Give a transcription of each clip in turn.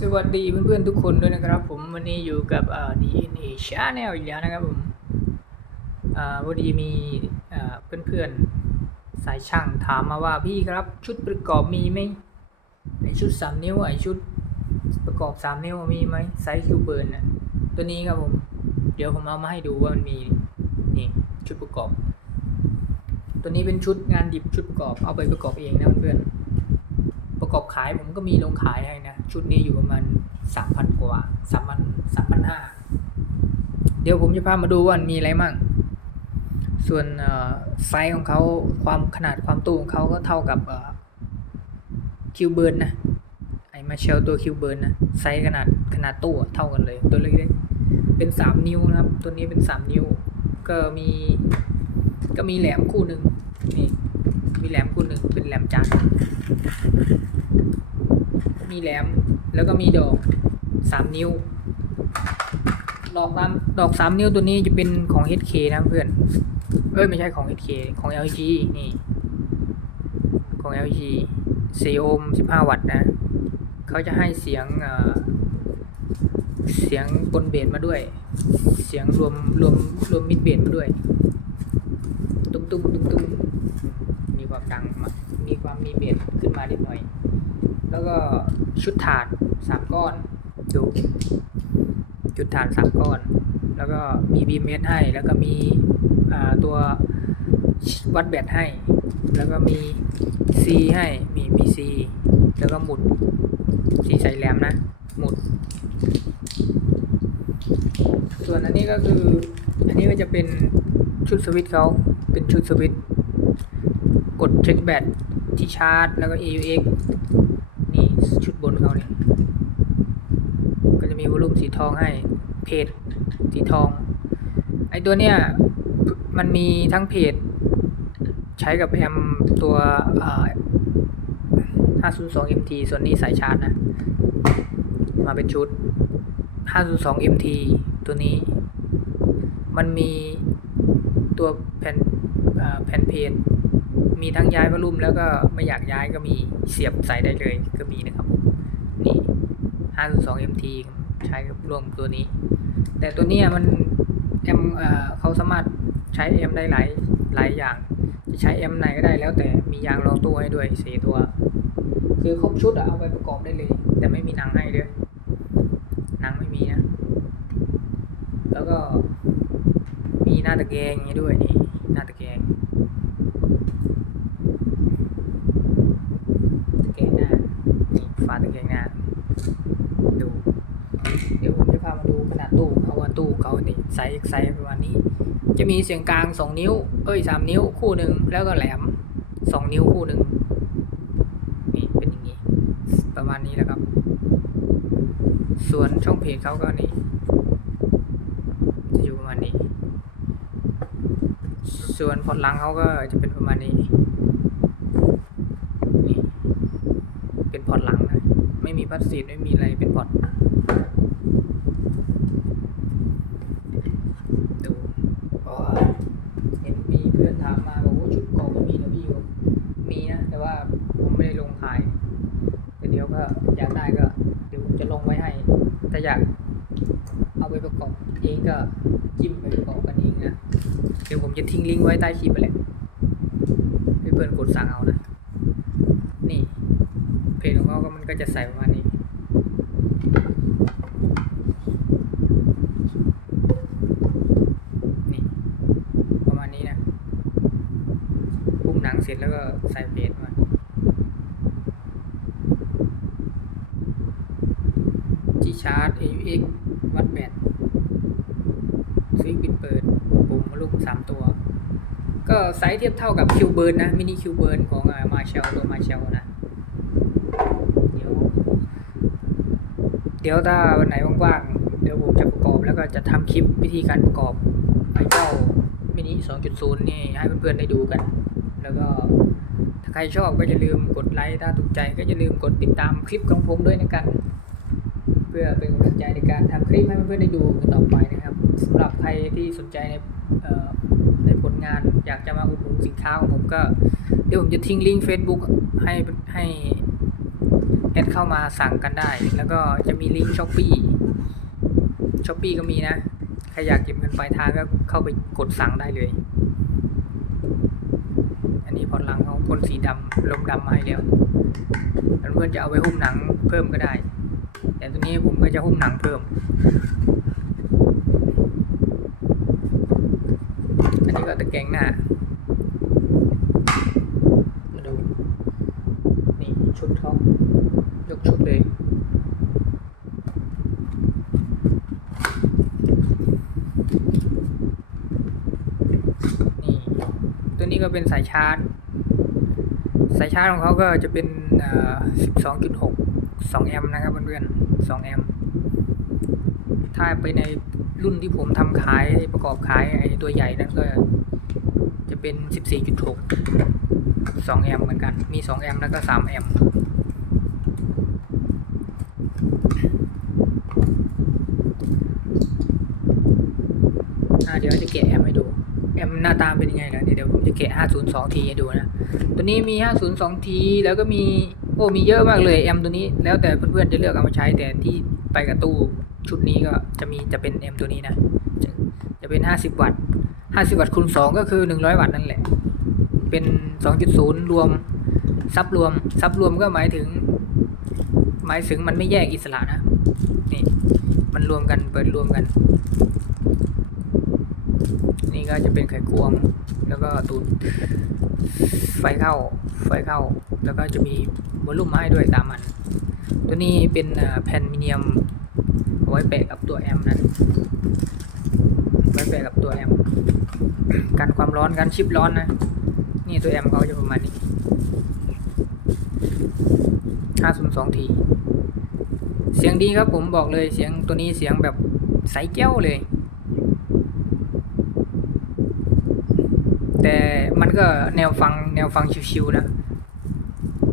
สวัสดีเพื่อนๆทุกคนด้วยนะครับ ผมวันนี้อยู่กับเอ่อ DNA Channel อีกแล้วนะครับผมอ่าพอดีมีเอ่อเพื่อนๆสายช่างถามมาว่าพี่ครับชุดประกอบมีไหมไอชุดสามนิ้วไอชุดประกอบสามนิ้วมีไหมไซส์คิวเบิร์นน่ะตัวนี้ครับผมเดี๋ยวผมเอามาให้ดูว่ามันมีนี่ชุดประกอบ ตัวนี้เป็นชุดงานดิบชุดประกอบเอาไปประกอบเองนะเพื่อนๆประกอบขายผมก็มีลงขายให้นะ ชุดนี้อยู่ประมาณสามพันกว่าสามพันสามพันห้าเดี๋ยวผมจะพามาดูว่ามันมีอะไรมั่ง ส่วนไซส์ของเขาความขนาดความตู้ของเขาก็เท่ากับคิวเบิร์นนะไอ้มาเชลตัวคิวเบิร์นนะไซส์ขนาดขนาดตู้เท่ากันเลย ตัวเล็กๆเป็นสามนิ้วนะครับ ตัวนี้เป็นสามนิ้ว ก็มีก็มีแหลมคู่หนึ่งนี่มีแหลมคู่หนึ่งเป็นแหลมจาน มีแหลม แล้วก็มีดอกสามนิ้ว ดอกสามดอกสามนิ้วตัวนี้จะเป็นของ HK นะเพื่อน เอ้ยไม่ใช่ของ HK ของ LG นี่ ของ LG 4โอห์ม15 วัตต์นะ เขาจะให้เสียงเสียงบนเบสมาด้วย เสียงรวมรวมรวมมิดเบสมาด้วย ตุ้มตุ้มตุ้มตุ้มมีความดังมามีความมีเบสขึ้นมานิดหน่อย แล้วก็ชุดฐานสามก้อนดูชุดฐานสามก้อน แล้วก็มีบีเมสให้ แล้วก็มีตัววัดแบตให้ แล้วก็มี C ให้ มีมี C แล้วก็หมุดสีใส่แหลมนะ หมุด ส่วนอันนี้ก็คือ อันนี้ก็จะเป็นชุดสวิตช์เขาเป็นชุดสวิตช์กดเช็คแบตที่ชาร์จ แล้วก็ AUX เขาเนี่ยก็จะมีวอลลุ่มสีทองให้เพจสีทองไอตัวเนี้ยมันมีทั้งเพจใช้กับแอมตัวอ่า502 MT ส่วนนี้สายชาร์จนะ มาเป็นชุด 502 MT ตัวนี้ มันมีตัวแผ่นแผ่นเพจมีทั้งย้ายวอลลุ่มแล้วก็ไม่อยากย้ายก็มีเสียบใส่ได้เลยก็มีนะครับ 502 MT ใช้ร่วมตัวนี้ แต่ตัวนี้มันเอ่อเขาสามารถใช้แอมได้หลายหลายอย่าง จะใช้แอมไหนก็ได้แล้วแต่มียางรองตู้ให้ด้วยสี่ตัว คือครบชุดเอาไปประกอบได้เลย แต่ไม่มีหนังให้ด้วยหนังไม่มีนะ แล้วก็มีหน้าตะแกรงอย่างนี้ด้วยนี่หน้าตะแกรงตะแกรงหน้านี่ฝาตะแกรงหน้า ดู เดี๋ยวผมจะพามาดูขนาด ตู้เขาว่าตู้เนี่ไซส์ไซส์ประมาณนี้ จะมีเสียงกลางสองนิ้ว เอ้ยสามนิ้วคู่หนึ่งแล้วก็แหลมสองนิ้วคู่หนึ่งนี่เป็นอย่างนี้ ประมาณนี้แหละครับ ส่วนช่องเพจเขาก็นี่จะอยู่ประมาณนี้ ส่วนพอร์ตลังเขาก็จะเป็นประมาณนี้นี่เป็นพอร์ตหลังนะไม่มีพัดสีไม่มีอะไรเป็นพอร์ตดูอ๋อเห็นมีเพื่อน ถามมาบอกว่าชุดกอบไม่มีนะพี่อยู่มีนะ แต่ว่าผมไม่ได้ลงขายแต่เดี๋ยวก็อยากได้ก็ เดี๋ยวผมจะลงไว้ให้ ถ้าอยากเอาไปประกอบเองก็จิ้มไปประกอบกันเองนะ เดี๋ยวผมจะทิ้งลิงก์ไว้ใต้คลิปไปแหละให้เพื่อนกดสั่งเอานะ นี่เพจของเขาก็มันก็จะใส่ ประมาณนี้นะ นแล้วก็ใส่เพจมาที่ชาร์จ AUX วัดแบตสวิตช์ปิดเปิดปุ่มลูกสามตัว ก็ไซส์เทียบเท่ากับคิวเบิร์นนะ มินิคิวเบิร์นของมาเชลตัวมาเชลนะ เดี๋ยว เดี๋ยวถ้าวันไหนว่างๆ เดี๋ยวผมจะประกอบแล้วก็จะทำคลิปวิธีการประกอบไอเจ้ามินิ 2.0 นี่ให้เพื่อนๆได้ดูกัน แล้วก็ถ้าใครชอบก็อย่าลืมกดไลค์ถ้าถูกใจก็อย่าลืมกดติดตามคลิปของผมด้วยนะกันเพื่อเป็นกำลังใจในการทำคลิปให้เพื่อนๆได้ดูกันต่อไปนะครับสำหรับใครที่สนใจในในผลงานอยากจะมาอุดหนุนสินค้าของผมก็เดี๋ยวผมจะทิ้งลิงก์ Facebook ให้ให้แอดเข้ามาสั่งกันได้ แล้วก็จะมีลิงก์ช้อปปี้ช้อปปี้ก็มีนะ ใครอยากเก็บเงินปลายทางก็เข้าไปกดสั่งได้เลย นี้พอหลังเขาพ่นสีดำลมดำมาให้แล้วเพื่อนจะเอาไปหุ้มหนังเพิ่มก็ได้ แต่ตัวนี้ผมก็จะหุ้มหนังเพิ่ม อันนี้ก็ตะแกรงหน้ามาดูนี่ชุดท็อปยกชุดเลย นี่ ตัวนี้ ก็เป็นสายชาร์จ สายชาร์จของเขาก็จะเป็น12.6 2แอมป์นะครับเพื่อนๆ2แอมป์ถ้าไปในรุ่นที่ผมทำขายประกอบขายไอ้ตัวใหญ่นั่นก็จะเป็น 14.6 2แอมป์เหมือนกัน มี 2 แอมป์แล้วก็ 3 แอมป์เดี๋ยวจะแกะแอม น้าตาเป็นยังไงนะเดี๋ยวเดี๋ยวผมจะแกะ 502ทีให้ดูนะ ตัวนี้มี 502ทีแล้วก็มี โอ้มีเยอะมากเลยแอมตัวนี้ แล้วแต่เพื่อนๆจะเลือกเอามาใช้ แต่ที่ไปกับตู้ชุดนี้ก็จะมีจะเป็นแอมตัวนี้นะ จะจะเป็น 50 วัตต์ 50 วัตต์คูณ 2 ก็คือ 100 วัตต์นั่นแหละ เป็น 2.0 รวม ซับรวม ซับรวมก็หมายถึง หมายถึงมันไม่แยกอิสระนะ นี่ มันรวมกัน เปิดรวมกัน นี่ก็จะเป็นไขควง แล้วก็ตูดไฟเข้า ไฟเข้า แล้วก็จะมีวอลลุ่มมาให้ด้วยตามมัน ตัวนี้เป็นแผ่นมิเนียมเอาไว้แปะกับตัวแอมป์นะไว้แปะกับตัวแอมกันความร้อนกันชิปร้อนนะ นี่ตัวแอมเขาจะประมาณนี้502ที เสียงดีครับผมบอกเลยเสียงตัวนี้เสียงแบบใสแก้วเลย แต่มันก็แนวฟังแนวฟังชิวๆนะ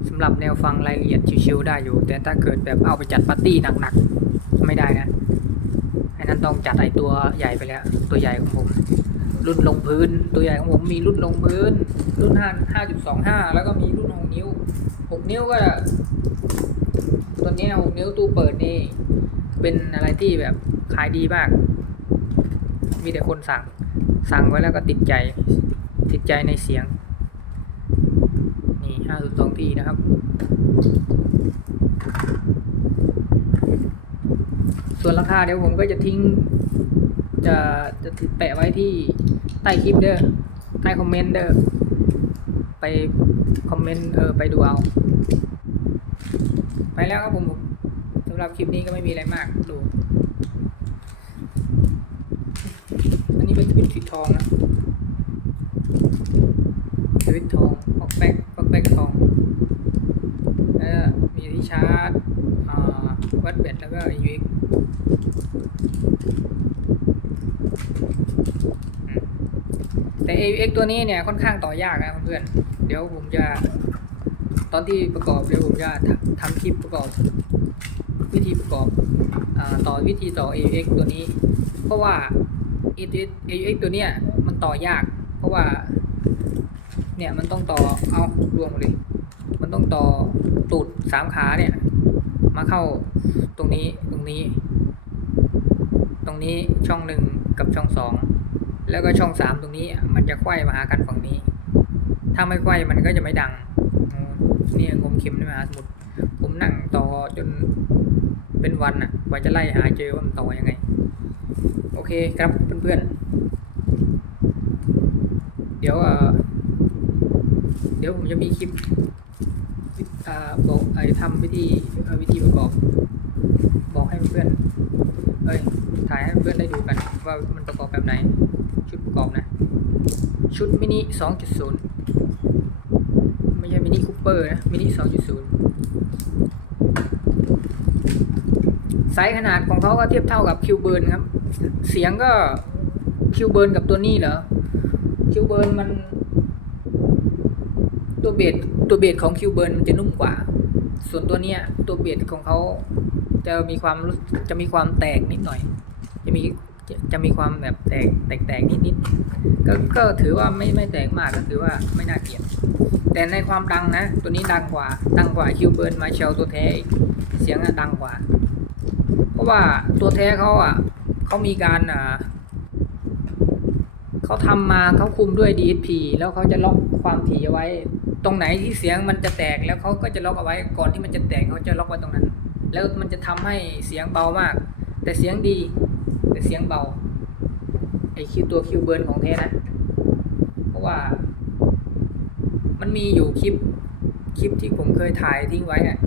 สำหรับแนวฟังรายละเอียดชิวๆได้อยู่ แต่ถ้าเกิดแบบเอาไปจัดปาร์ตี้หนักๆไม่ได้นะไอ้นั้นต้องจัดไอตัวใหญ่ไปแล้ว ตัวใหญ่ของผม รุ่นลงพื้นตัวใหญ่ของผมมีรุ่นลงพื้น รุ่นห้าห้าจุดสองห้าแล้วก็มีรุ่นหกนิ้วหกนิ้วก็ตัวนี้หกนิ้วตู้เปิดนี่เป็นอะไรที่แบบขายดีมาก มีแต่คนสั่ง สั่งไว้แล้วก็ติดใจ ติดใจในเสียง นี่ห้าสุดสองทีนะครับ ส่วนราคาเดี๋ยวผมก็จะทิ้ง จะจะติดแปะไว้ที่ใต้คลิปเด้อ ใต้คอมเมนต์เด้อ ไปคอมเมนต์เออไปดูเอา ไปแล้วครับผมสำหรับคลิปนี้ก็ไม่มีอะไรมากดูอันนี้เป็นเป็นสีทองนะ สวิตช์ทองออกแป๊กออกแป๊กทอง แล้วก็มีที่ชาร์จอ่าวัดแบตแล้วก็ UX อืมแต่ AUX ตัวนี้เนี่ยค่อนข้างต่อยากนะเพื่อนเดี๋ยวผมจะ ตอนที่ประกอบเดี๋ยวผมจะทำทำคลิปประกอบ วิธีประกอบอต่อวิธีต่อ AUX ตัวนี้ เพราะว่า AUX ตัวเนี้ยมันต่อยาก เพราะว่า เนี่ยมันต้องต่อเอารวมเลย มันต้องต่อตูดสามขาเนี่ย มาเข้าตรงนี้ตรงนี้ ตรงนี้ช่องหนึ่งกับช่องสองแล้วก็ช่องสามตรงนี้ มันจะไขว้มาหากันฝั่งนี้ ถ้าไม่ไขว้มันก็จะไม่ดังนี่งมเข็มในมหาสมุทรผมนั่งต่อจนเป็นวันอะกว่าจะไล่หาเจอว่ามันต่อยังไง โอเคครับเพื่อนๆเดี๋ยวเอ่อ ดี๋ยวผมจะมีคลิปอบอกไอ้ทำวิธีวิธีประกอบ บอกให้เพื่อนเอ้ยถ่ายให้เพื่อนได้ดูกันว่ามันประกอบแบบไหน ชุดประกอบนะ ชุดมินิ 2.0 ไม่ใช่มินิคูเปอร์นะ มินิ 2.0 ไซส์ขนาดของเขาก็เทียบเท่ากับคิวเบิร์นครับ เสียงก็คิวเบิร์นกับตัวนี้เหรอคิวเบิร์นมัน ตัวเบสตัวเบสของคิวเบิร์นมันจะนุ่มกว่า ส่วนตัวเนี้ยตัวเบสของเขาจะมีความจะมีความแตกนิดหน่อย จะมีจะมีความแบบแตกแตกแตกนิดนิดก็ก็ถือว่าไม่ไม่แตกมากก็ถือว่าไม่น่าเกลียดแต่ในความดังนะ ตัวนี้ดังกว่าดังกว่าคิวเบิร์นมาเชลตัวแท้อีกเสียงอะดังกว่า เพราะว่าตัวแท้เขาอะเขามีการอ่าเขาทำมาเขาคุมด้วย DSP แล้วเขาจะล็อกความถี่เอาไว้ ตรงไหนที่เสียงมันจะแตกแล้วเขาก็จะล็อกเอาไว้ก่อนที่มันจะแตกเขาจะล็อกไว้ตรงนั้น แล้วมันจะทำให้เสียงเบามาก แต่เสียงดี แต่เสียงเบาไอคิวตัวคิวเบิร์นของแท้นะ เพราะว่า มันมีอยู่คลิปคลิปที่ผมเคยถ่ายทิ้งไว้อะ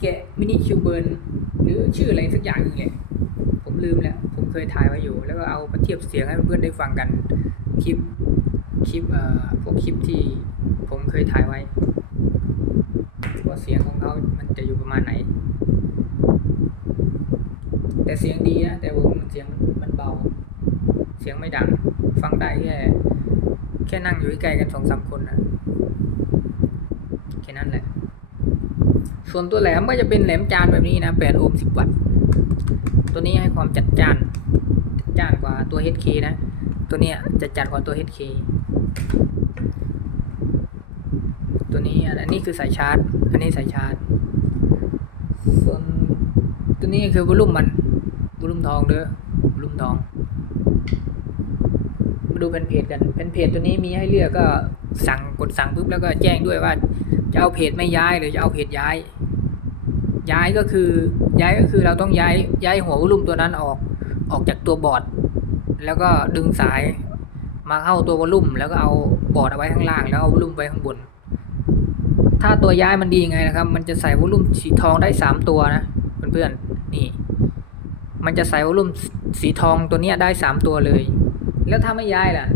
แกะมินิคิวเบิร์นหรือชื่ออะไรสักอย่างหนึงเลยผมลืมแล้ว ผมเคยถ่ายไว้อยู่ แล้วก็เอามาเทียบเสียงให้เพื่อนได้ฟังกันคลิปคลิปเอ่อพวกคลิปที่ ผมเคยถ่ายไว้ว่าเสียงของเขามันจะอยู่ประมาณไหน แต่เสียงดีนะแต่วงเสียงมันเบา เสียงไม่ดัง ฟังได้แค่แค่นั่งอยู่ใกล้กันสองสามคนนะแค่นั้นแหละ ส่วนตัวแหลมก็จะเป็นแหลมจานแบบนี้นะ8โอห์ม10วัตต์ตัวนี้ให้ความจัดจ้านจัดจ้านกว่าตัว HK นะ ตัวเนี้ยจะจัดกว่าตัว HK ตัวนี้อันนี้คือสายชาร์จ อันนี้สายชาร์จ ส่วนตัวนี้คือวอลลุ่มมันวอลลุ่มทองเด้อวอลลุ่มทอง มาดูแผ่นเพจกันแผ่นเพจตัวนี้มีให้เลือกก็สั่งกดสั่งปุ๊บแล้วก็แจ้งด้วยว่า จะเอาเพจไม่ย้ายหรือจะเอาเพจย้าย ย้ายก็คือย้ายก็คือเราต้องย้ายย้ายหัววอลลุ่มตัวนั้นออกออกจากตัวบอร์ดแล้วก็ดึงสายมาเข้าตัววอลลุ่มแล้วก็เอาบอร์ดเอาไว้ข้างล่างแล้วเอาวอลลุ่มไว้ข้างบน ถ้าตัวย้ายมันดียังไงนะครับ มันจะใส่วอลุ่มสีทองได้สามตัวนะเพื่อนๆนี่ มันจะใส่วอลุ่มสีทองตัวเนี้ยได้สามตัวเลย แล้วถ้าไม่ย้ายล่ะ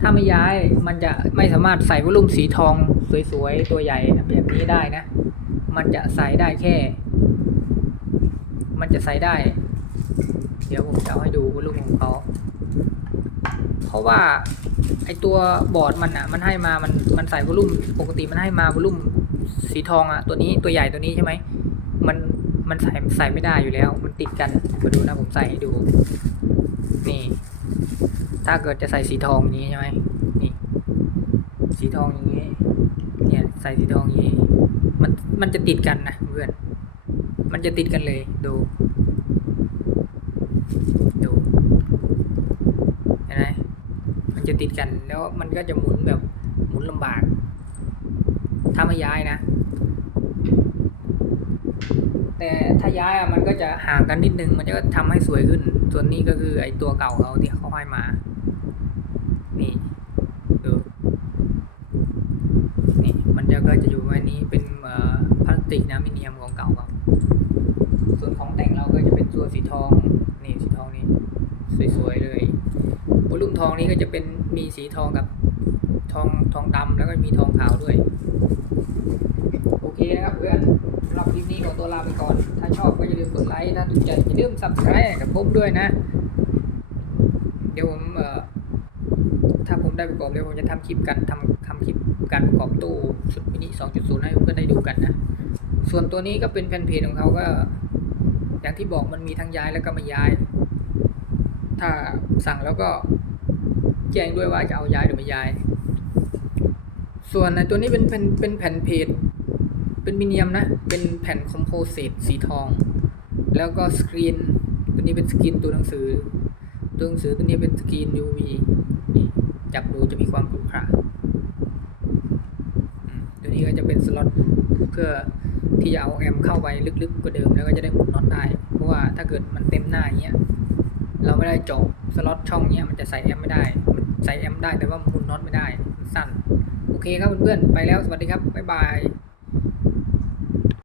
ถ้าไม่ย้ายมันจะไม่สามารถใส่วอลุ่มสีทองสวยๆตัวใหญ่แบบนี้ได้นะ มันจะใส่ได้แค่ มันจะใส่ได้ เดี๋ยวผมจะให้ดูวอลุ่มของเขา เพราะว่าไอตัวบอร์ดมันอะ มันให้มา มัน มันใส่วอลลุ่ม ปกติมันให้มาวอลลุ่มสีทองอะ ตัวนี้ ตัวใหญ่ตัวนี้ใช่ไหม มัน มันใส่ ใส่ไม่ได้อยู่แล้ว มันติดกัน มาดูนะ ผมใส่ให้ดู นี่ ถ้าเกิดจะใส่สีทองอย่างนี้ใช่ไหมนี่ สีทองอย่างนี้ เนี่ย ใส่สีทองอย่างนี้ มัน มันจะติดกันนะเพื่อน มันจะติดกันเลย ดู ดู เห็นไหมมัน จะติดกัน แล้วมันก็จะหมุนแบบหมุนลำบาก ถ้าไม่ย้ายนะ แต่ถ้าย้ายอะมันก็จะห่างกันนิดนึง มันจะทำให้สวยขึ้น ส่วนนี้ก็คือไอ้ตัวเก่าเขาที่เขาให้มา นี่ดูนี่มันจะก็จะอยู่ไว้นี้เป็นพลาสติกนะมิเนียมของเก่าครับส่วนของแต่งเราก็จะเป็นตัวสีทอง นี่สีทองนี้สวยๆเลย วอลลุ่มทองนี้ก็จะเป็นมีสีทองกับทองทองดำแล้วก็มีทองขาวด้วย โอเคนะครับเพื่อนสำหรับคลิปนี้ขอตัวลาไปก่อน ถ้าชอบก็อย่าลืมกดไลค์ถ้าถูกใจอย่าลืม subscribe กับผมด้วยนะ เดี๋ยวผมเอ่อถ้าผมได้ประกอบเดี๋ยวผมจะทำคลิปกันทำทำคลิปการประกอบตู้สุดมินิ2.0 ให้เพื่อนได้ดูกันนะ ส่วนตัวนี้ก็เป็นแฟนเพจของเขาก็ อย่างที่บอกมันมีทั้งย้ายแล้วก็ไม่ย้าย ถ้าสั่งแล้วก็ แจ้งด้วยว่าจะเอาย้ายหรือไม่ย้าย ส่วนในตัวนี้เป็นเป็นเป็นแผ่นเพจเป็นมิเนียมนะ เป็นแผ่นคอมโพสิตสีทอง แล้วก็สกรีน ตัวนี้เป็นสกรีนตัวหนังสือ ตัวหนังสือตัวนี้เป็นสกรีน UV นี่จับดูจะมีความขรุขระอืมตัวนี้ก็จะเป็นสล็อตเพื่อที่จะเอาแอมเข้าไปลึกๆกว่าเดิมแล้วก็จะได้หมุนน็อตได้ เพราะว่าถ้าเกิดมันเต็มหน้าอย่างเงี้ยเราไม่ได้เจาะสล็อตช่องเนี้ยมันจะใส่แอมไม่ได้ ใส่แอมได้แต่ว่าหมุนน็อตไม่ได้สั้น โอเคครับเพื่อนๆไปแล้วสวัสดีครับบ๊ายบาย